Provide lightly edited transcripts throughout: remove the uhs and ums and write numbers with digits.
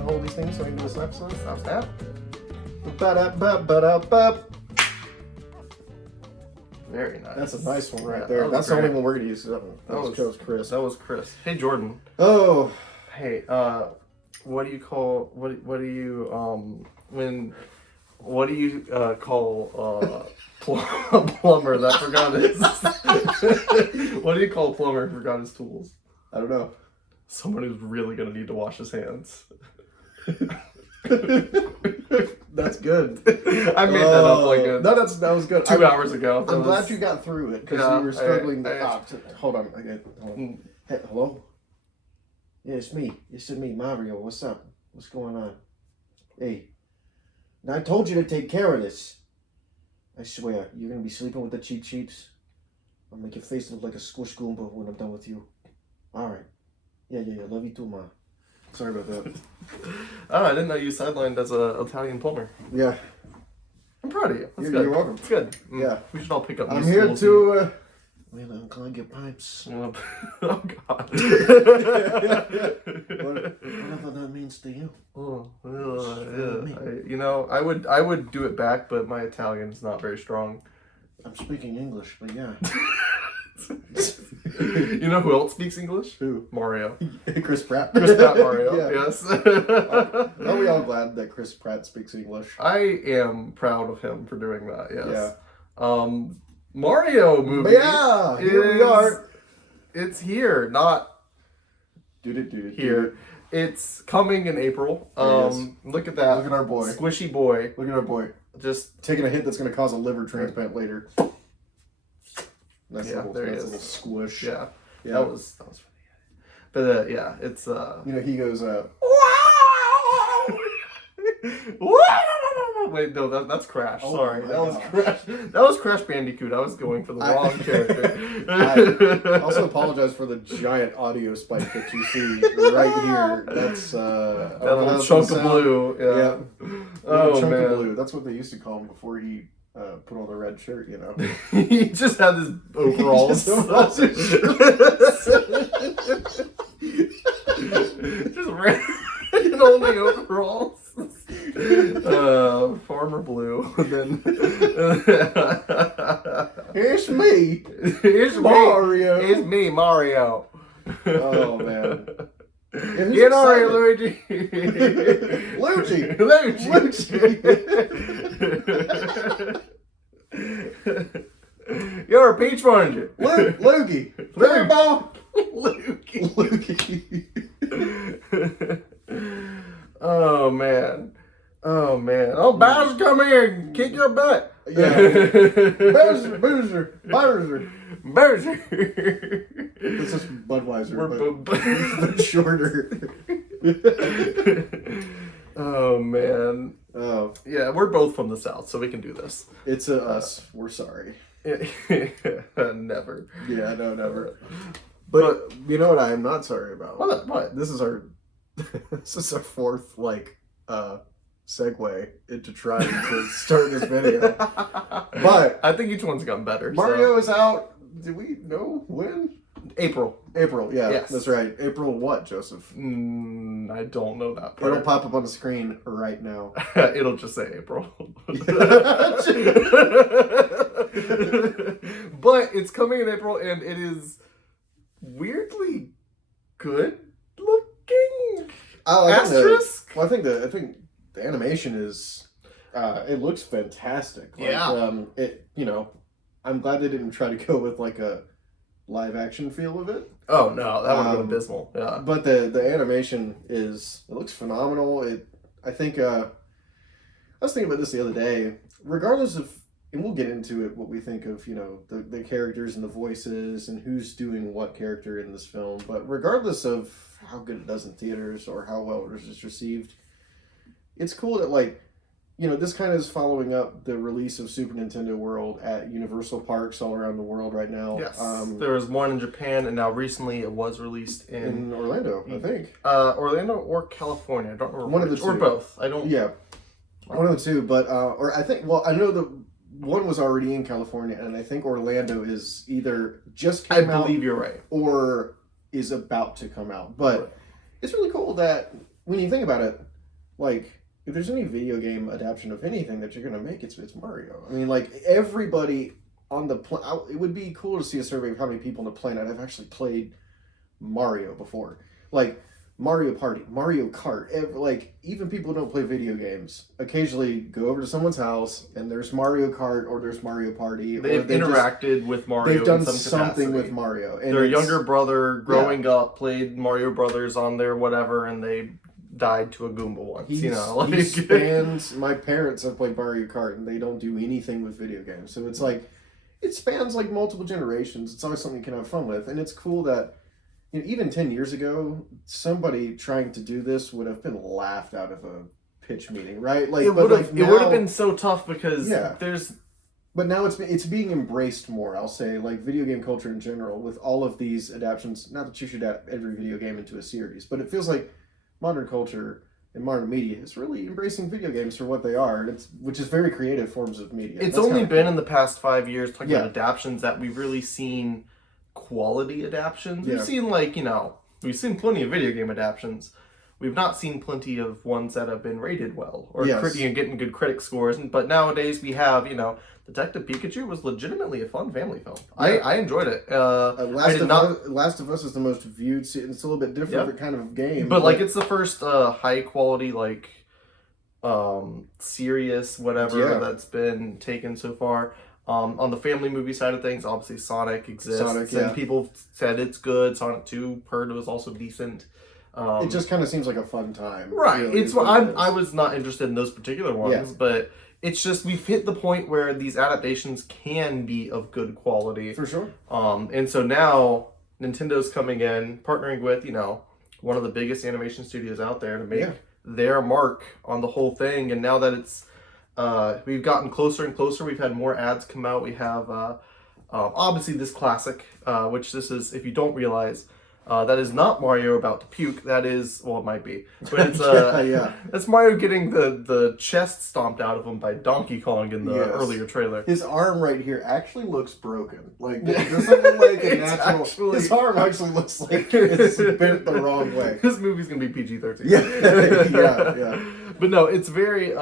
want to hold these things so I can do this episode? Snap. Ba-da-ba-ba-da-ba. Very nice. That's a nice one right Yeah, there. That's great. the only one we're going to use. That was Chris. That was Chris. Hey, Jordan. Oh. Hey, what do you call, what do you call, a plumber that forgot his, what do you call a plumber who forgot his tools? I don't know. Someone who's really going to need to wash his hands. That's good. I made that up like that was good. 2 hours ago. I'm glad you got through it because you were struggling. Hold on. Hey, hello? Yeah, it's me. It's me, Mario. What's up? What's going on? Hey, now I told you to take care of this. I swear, you're going to be sleeping with the cheat sheets. I'll make your face look like a squish goomba when I'm done with you. All right. Yeah. Love you too, Ma. Sorry about that. Oh, I didn't know you sidelined as an Italian plumber. Yeah. I'm proud of you. That's You're welcome. It's good. Yeah. We should all pick up I'm these here tools to... Well, unclog your pipes. Oh, God. Whatever that means to you. I would do it back, but my Italian's not very strong. I'm speaking English, but yeah. You know who else speaks English? Who? Mario. Chris Pratt. Chris Pratt Mario, Yeah. yes. Are we all glad that Chris Pratt speaks English? I am proud of him for doing that, yes. Yeah. Mario movie. Yeah, here we are. It's here, not here. here. It's coming in April. Look at that. Look at our boy. Squishy boy. Look at our boy. Just taking a hit that's going to cause a liver transplant later. Nice little squish. Yeah. That was funny. But yeah, it's he goes Wait, no, that's Crash. Oh, Sorry, that was gosh. Crash. That was Crash Bandicoot. I was going for the wrong character. I also apologize for the giant audio spike that you see right here. That's that little chunk of blue. Yeah. Oh chunk of blue. That's what they used to call him before he put on the red shirt. He just had his overalls. Just ran in only overalls. Farmer Blue. Then it's me. It's Mario. It's me, Mario. Oh man. Get on here, Luigi. Luigi. You're a peach ranger. Loogie. Ball. Loogie. Oh man. Oh Bowser, come here and kick your butt. Yeah. Boozer. This is Budweiser, but shorter. Oh man. Oh yeah, we're both from the South, so we can do this. It's us. We're sorry. Never. Yeah, no, never. But you know what I am not sorry about? What? This is our fourth segue into trying to start this video. But I think each one's gotten better. Mario is out. Do we know when? April, yeah, yes. That's right. April what, Joseph? I don't know that part. It'll pop up on the screen right now. It'll just say April. But it's coming in April, and it is weirdly good looking. Asterisk? I think the animation is it looks fantastic. I'm glad they didn't try to go with like a live action feel of it. Oh no, that would have been abysmal. Yeah. But the animation it looks phenomenal. I was thinking about this the other day. Regardless of, and we'll get into it, what we think of, the characters and the voices and who's doing what character in this film. But regardless of how good it does in theaters or how well it was received, it's cool that this kind of is following up the release of Super Nintendo World at Universal Parks all around the world right now. Yes. There was one in Japan, and now recently it was released in Orlando, I think. Orlando or California. I don't remember. One of the two. Or both. I don't. Yeah. One of the two. But, I know the one was already in California, and I think Orlando is either just came out. I believe you're right. Or is about to come out. But it's really cool that when you think about it, like, if there's any video game adaptation of anything that you're gonna make, it's Mario. I mean, like, everybody on the it would be cool to see a survey of how many people on the planet have actually played Mario before. Like, Mario Party, Mario Kart, like, even people who don't play video games occasionally go over to someone's house and there's Mario Kart or there's Mario Party. They've interacted with Mario. They've done in some something capacity. with Mario. And their younger brother growing up played Mario Brothers on their whatever, and they died to a Goomba once. He spans. My parents have played Mario Kart and they don't do anything with video games. So it's like, it spans like multiple generations. It's always something you can have fun with. And it's cool that, you know, even 10 years ago, somebody trying to do this would have been laughed out of a pitch meeting, right? Like, it would have been so tough because there's. But now it's being embraced more, I'll say, like video game culture in general, with all of these adaptations. Not that you should adapt every video game into a series, but it feels like modern culture and modern media is really embracing video games for what they are, which is very creative forms of media. It's only been in the past 5 years, talking about adaptions, that we've really seen quality adaptions. We've seen, like, you know, we've seen plenty of video game adaptions. We've not seen plenty of ones that have been rated well or getting good critic scores. But nowadays we have, you know, Detective Pikachu was legitimately a fun family film. Yeah. I enjoyed it. Last of Us is the most viewed. It's a little bit different kind of game, but like it's the first high quality, like serious whatever that's been taken so far. On the family movie side of things, obviously Sonic exists, and people said it's good. Sonic 2 heard it was also decent. It just kind of seems like a fun time, right? Really, I was not interested in those particular ones, but it's just we've hit the point where these adaptations can be of good quality, for sure. And so now Nintendo's coming in, partnering with, you know, one of the biggest animation studios out there to make their mark on the whole thing. And now that it's we've gotten closer and closer. We've had more ads come out. We have obviously this classic, which this is, if you don't realize, that is not Mario about to puke. That is, well, it might be, but it's that's Mario getting the chest stomped out of him by Donkey Kong in the earlier trailer. His arm right here actually looks broken. Like, it doesn't look like a natural. His arm actually looks like it's bent the wrong way. This movie's gonna be PG-13. Yeah. But no, it's very.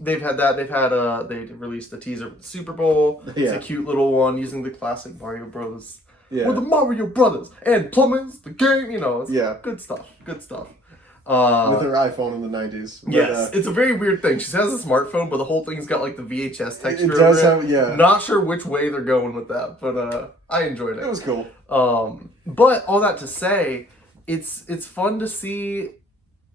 They've had that. They released a teaser for the Super Bowl. It's a cute little one using the classic Mario Bros. Yeah. We're the Mario Brothers and plumbers, the game, you know. Good stuff. With her iPhone in the 90s. But, yes. It's a very weird thing. She has a smartphone, but the whole thing's got like the VHS texture. It does have, Not sure which way they're going with that, but I enjoyed it. It was cool. But all that to say, it's fun to see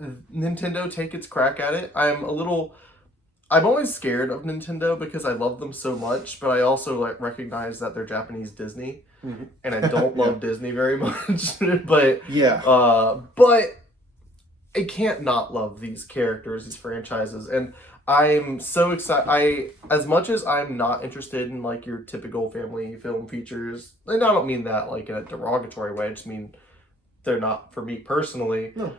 Nintendo take its crack at it. I'm always scared of Nintendo because I love them so much, but I also recognize that they're Japanese Disney, and I don't love Disney very much. But but I can't not love these characters, these franchises, and I'm so excited. As much as I'm not interested in like your typical family film features, and I don't mean that like in a derogatory way. I just mean they're not for me personally. No.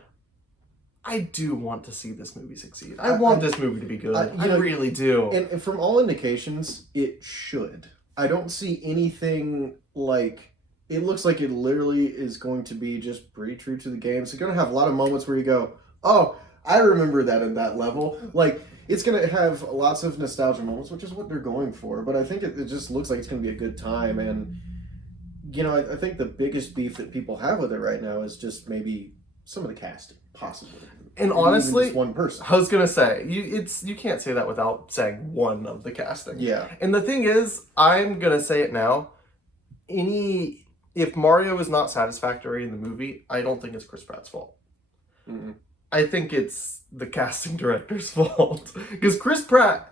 I do want to see this movie succeed. I want this movie to be good. I really do. And from all indications, it should. I don't see anything like... It looks like it literally is going to be just pretty true to the game. It's going to have a lot of moments where you go, oh, I remember that in that level. Like, it's going to have lots of nostalgia moments, which is what they're going for. But I think it just looks like it's going to be a good time. And, you know, I think the biggest beef that people have with it right now is just maybe some of the casting, possibly. And honestly, just one person. I was gonna say you can't say that without saying one of the casting. Yeah. And the thing is, I'm gonna say it now. If Mario is not satisfactory in the movie, I don't think it's Chris Pratt's fault. Mm-hmm. I think it's the casting director's fault because Chris Pratt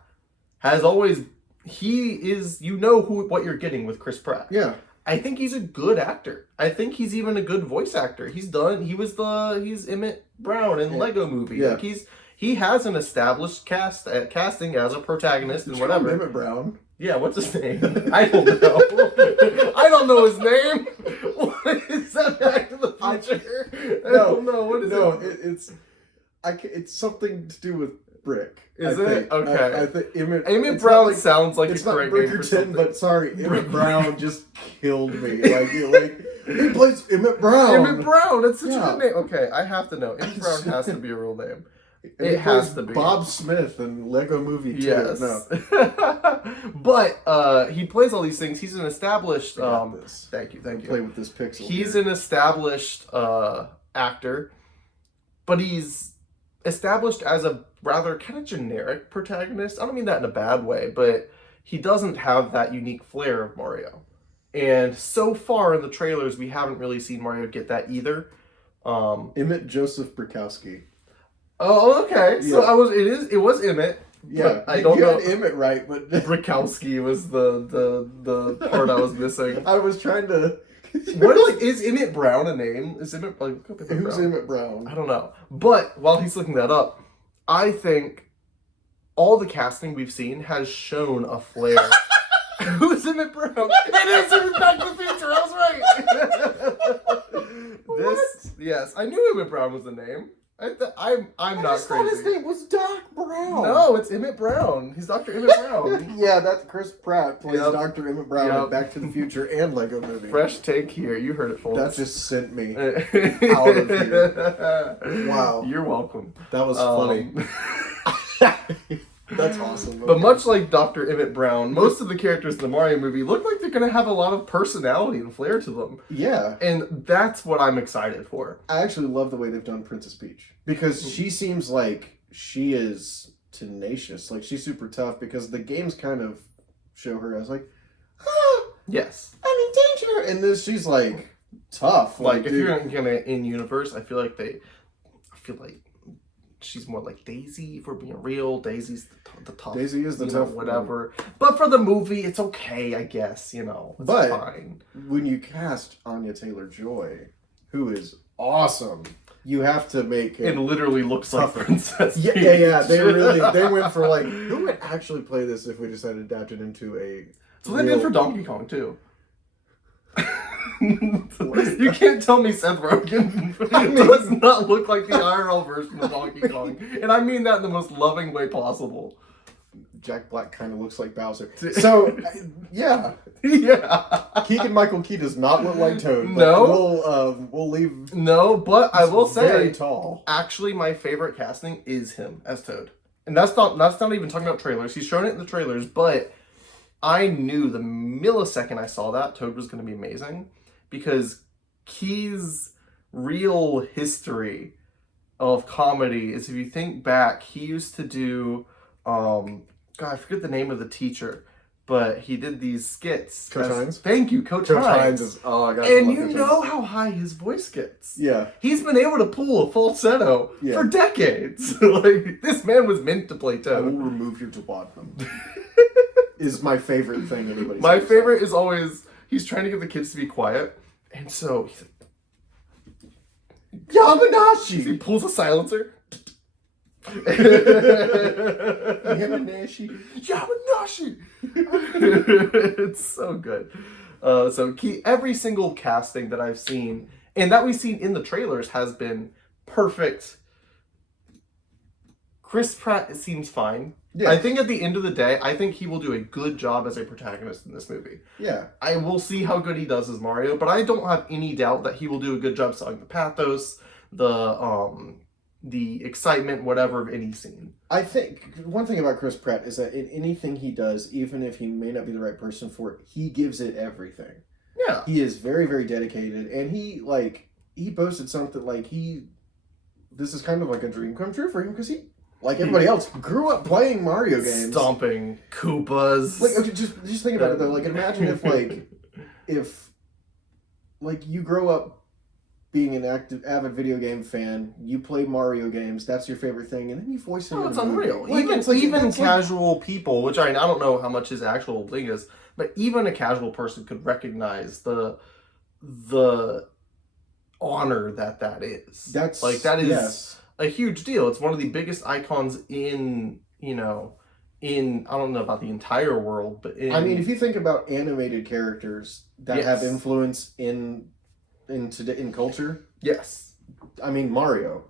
has always what you're getting with Chris Pratt. Yeah. I think he's a good actor. I think he's even a good voice actor. He's Emmett Brown in Lego Movie. Yeah. Like he has an established casting as a protagonist and whatever. Emmett Brown. Yeah, what's his name? I don't know. I don't know his name. What is that? Back to the Future? I don't know. What is it? It's something to do with Brick. Is it? Okay. I think Emmett Brown sounds like it's a not correct name for Brickerton, something. but sorry, Emmett Brown just killed me. He plays Emmett Brown. Emmett Brown. That's such a good name. Okay, I have to know. Emmett Brown has to be a real name. It has to be. Bob Smith in Lego Movie 2. Yes. No. But he plays all these things. He's an established... Thank you. Play with this pixel. He's an established actor, but he's established as a rather kind of generic protagonist. I don't mean that in a bad way, but he doesn't have that unique flair of Mario. And so far in the trailers, we haven't really seen Mario get that either. Emmett Joseph Brickowski. Oh, okay. Yeah. So it was Emmett. Yeah, I don't know. You had Emmett right, but Brickowski was the part I was missing. I was trying to. Is Emmett Brown a name? Is Emmett Who's Emmett Brown? I don't know. But while he's looking that up, I think all the casting we've seen has shown a flair. Who's Emmett Brown? It is in Back to the Future. I was right. Yes, I knew Emmett Brown was the name. I'm not crazy. Thought his name was Doc Brown. No, it's Emmett Brown. He's Dr. Emmett Brown. Yeah, that's Chris Pratt plays Dr. Emmett Brown in Back to the Future and Lego Movie. Fresh take here. You heard it, folks. That just sent me out of here. Wow. You're welcome. That was funny. That's awesome. But much like Dr. Emmett Brown, most of the characters in the Mario movie look like they're going to have a lot of personality and flair to them. Yeah. And that's what I'm excited for. I actually love the way they've done Princess Peach. Because she seems like she is tenacious. Like, she's super tough because the games kind of show her as like, yes, I'm in danger. And then she's like tough. Like if you're in universe, I feel like she's more like Daisy, if we're being real. Daisy's the tough. Daisy is the tough whatever. But for the movie, it's okay, I guess, It's fine. When you cast Anya Taylor-Joy, who is awesome, you have to make it... It literally looks like Princess Peach. Yeah. They went for like, who would actually play this if we decided to adapt it into a... So they did for Donkey Kong, too. You can't tell me Seth Rogen does not look like the IRL version of Donkey Kong. And I mean that in the most loving way possible. Jack Black kind of looks like Bowser. So, yeah. Yeah. Keegan-Michael Key does not look like Toad. No. We'll leave... No, but I will say... Very tall. Actually, my favorite casting is him as Toad. And that's not even talking about trailers. He's shown it in the trailers, but I knew the millisecond I saw that Toad was going to be amazing. Because Key's real history of comedy is, if you think back, he used to do, I forget the name of the teacher, but he did these skits. Coach Hines? Thank you, Coach Hines is, and you know how high his voice gets. Yeah. He's been able to pull a falsetto for decades. Like, this man was meant to play Toad. I will remove your duodenum. Is my favorite thing anybody My says. favorite is always, he's trying to get the kids to be quiet. And so he's like, Yamanashi! he pulls a silencer. Yamanashi. Yamanashi! It's so good. Every single casting that I've seen, and that we've seen in the trailers, has been perfect. Chris Pratt, it seems fine. Yeah. I think at the end of the day, I think he will do a good job as a protagonist in this movie. Yeah. I will see how good he does as Mario, but I don't have any doubt that he will do a good job selling the pathos, the excitement, whatever, of any scene. I think one thing about Chris Pratt is that in anything he does, even if he may not be the right person for it, he gives it everything. Yeah. He is very, very dedicated, and he posted something like this is kind of like a dream come true for him because he, like everybody else, grew up playing Mario games. Stomping Koopas. Like, okay, just think about it though. Like, imagine if you grow up being an avid video game fan, you play Mario games, that's your favorite thing, and then you voice it. Oh, it's unreal. Even casual people, which I don't know how much his actual thing is, but even a casual person could recognize the honor that is. That is a huge deal. It's one of the biggest icons in I don't know about the entire world, but if you think about animated characters that have influence in culture. Yes. Mario.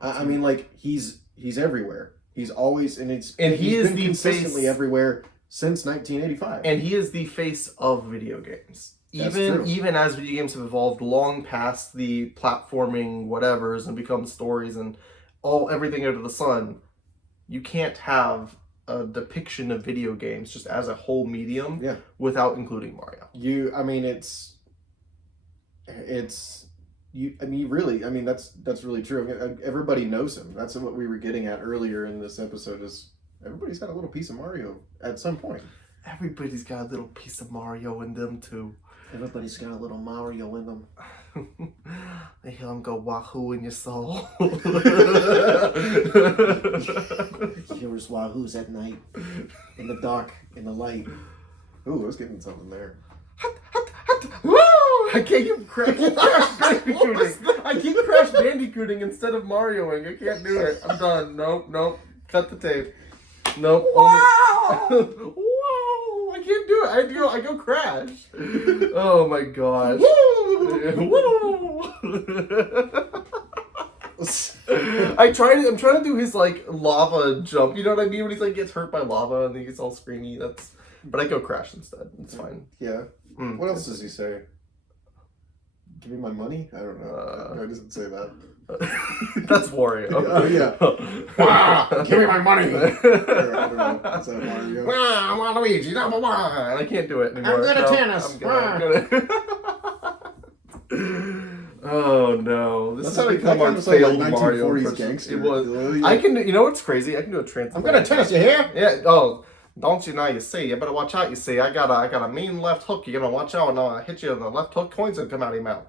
He's everywhere. He's always he's been consistently everywhere since 1985. And he is the face of video games. Even as video games have evolved long past the platforming whatevers and become stories and everything under the sun, you can't have a depiction of video games just as a whole medium Yeah. without including Mario. I mean, that's really true. I mean, everybody knows him. That's what we were getting at earlier in this episode. Is everybody's got a little piece of Mario at some point. Everybody's got a little piece of Mario in them too. Everybody's got a little Mario in them. I hear him go Wahoo in your soul. Here's Wahoo's at night, in the dark, in the light. Ooh, I was getting something there. I keep crash bandicooting. I keep crash bandicooting instead of Marioing. I can't do it. I'm done. Nope. Cut the tape. Nope. Wow! Whoa! I can't do it. I go crash. Oh my gosh. I'm trying to do his like lava jump. You know what I mean? When he's like gets hurt by lava and he gets all screamy. But I go crash instead. It's fine. Yeah. What else does he say? Give me my money? I don't know. No, he doesn't say that. That's Wario. Oh, yeah. Give me my money! I don't know. Is that Mario? I'm Waluigi, number one! I can't do it anymore. I'm good at tennis! Oh no. This has become our failed Mario gangster. It was. I can, you know what's crazy? I can do a transfer. I'm good at tennis, you hear? Yeah, don't you now, you see. You better watch out, you see. I got a mean left hook. You're gonna watch out and I'll hit you in the left hook. Coins will come out of your mouth.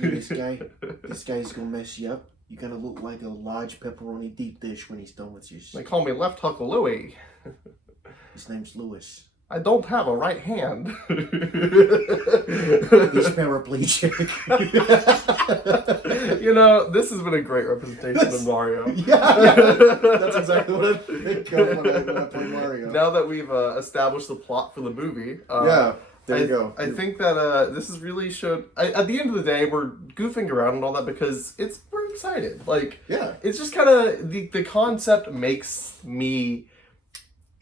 This guy's gonna mess you up. You're gonna look like a large pepperoni deep dish when he's done with you. They call me Left Hook Louie. His name's Lewis. I don't have a right hand. He's paraplegic. You know, this has been a great representation of Mario. Yeah. That's exactly what I think of when I play Mario. Now that we've established the plot for the movie, there you go. I think that this has really showed. At the end of the day, we're goofing around and all that because we're excited. Like, yeah, it's just kind of the concept makes me.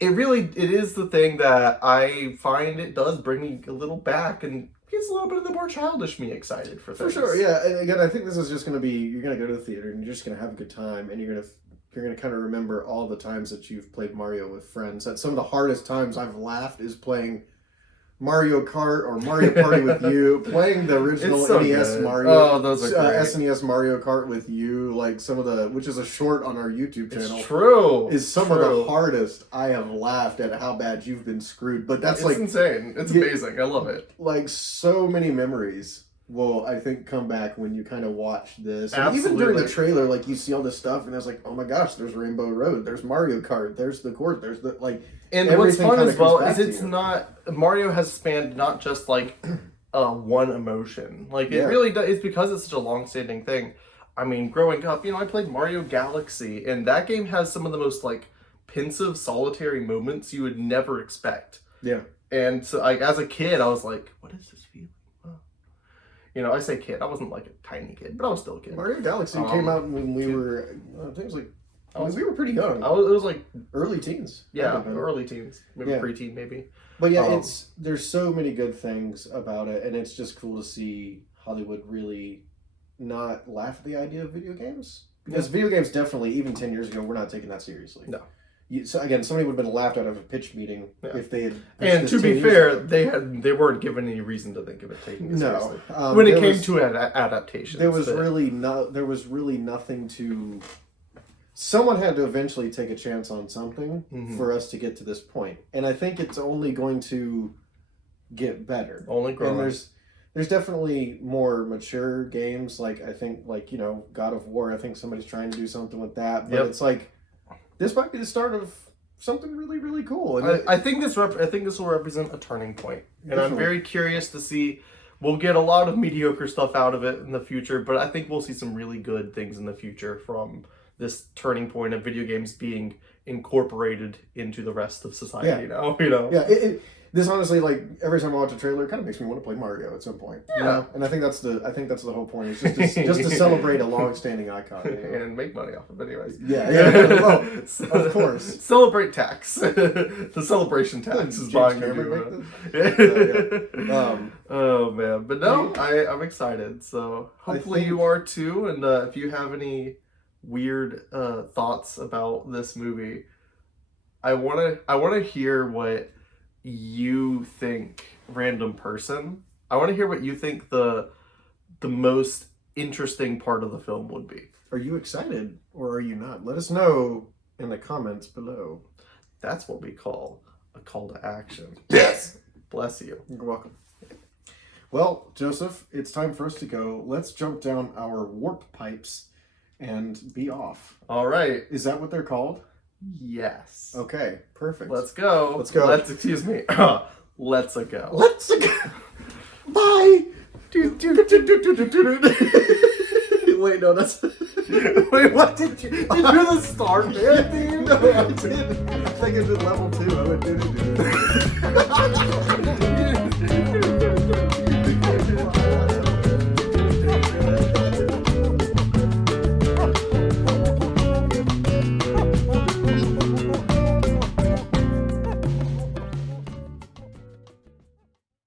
It is the thing that I find it does bring me a little back and gets a little bit of the more childish me excited for things. For sure, yeah. And again, I think this is just going to be, you're going to go to the theater and you're just going to have a good time and you're going to kind of remember all the times that you've played Mario with friends. That some of the hardest times I've laughed is playing Mario Kart or Mario Party with you, playing the original NES Mario, those are great. SNES Mario Kart with you, like some of the, which is a short on our YouTube channel. It's true. Is some of the hardest. I have laughed at how bad you've been screwed, but that's it's insane. It's amazing. I love it. Like so many memories will, I think, come back when you kind of watch this. And Absolutely. even during the trailer, like you see all this stuff, and it's like, oh my gosh, there's Rainbow Road, there's Mario Kart, there's the court, there's the like. And what's fun as well is it's not Mario has spanned not just like one emotion. Like it really does. It's because it's such a long-standing thing. I mean, growing up, I played Mario Galaxy, and that game has some of the most like pensive, solitary moments you would never expect. Yeah. And so, like as a kid, I was like, "What is this feeling?" I say kid. I wasn't like a tiny kid, but I was still a kid. Mario Galaxy came out when we were. I think it was like. We were pretty young. It was like early teens. Yeah, early teens, maybe preteen, maybe. But yeah, there's so many good things about it, and it's just cool to see Hollywood really not laugh at the idea of video games, because video games definitely, even 10 years ago, we're not taking that seriously. No. So again, somebody would have been laughed out of a pitch meeting if they had. And to be fair, they weren't given any reason to think of it taking it seriously. When it came to adaptations, there was really nothing to. Someone had to eventually take a chance on something for us to get to this point. And I think it's only going to get better. Only growing. And there's definitely more mature games, like I think God of War, I think somebody's trying to do something with that. But it's like this might be the start of something really, really cool. And I think this will represent a turning point. And definitely. I'm very curious to see. We'll get a lot of mediocre stuff out of it in the future, but I think we'll see some really good things in the future from this turning point of video games being incorporated into the rest of society now. Yeah, this honestly, like every time I watch a trailer, it kind of makes me want to play Mario at some point. Yeah, and I think that's the whole point. Is just to celebrate a long-standing icon and make money off of it, anyways. Yeah. Well, of course. Celebrate tax. The celebration tax is buying you. Oh man, but no, I'm excited. So hopefully you are too. And if you have any weird thoughts about this movie. I wanna hear what you think, random person. I want to hear what you think the most interesting part of the film would be. Are you excited or are you not? Let us know in the comments below. That's what we call a call to action. Yes. Bless you. You're welcome. Well, Joseph, it's time for us to go. Let's jump down our warp pipes and be off. All right. Is that what they're called? Yes. Okay, perfect. Let's go. Let's go. Excuse me. Let's go. Let's go. Bye. Wait, no, that's... Wait, what did you... Did you do the Star Man theme? No, I did. I think I did level 2. I went...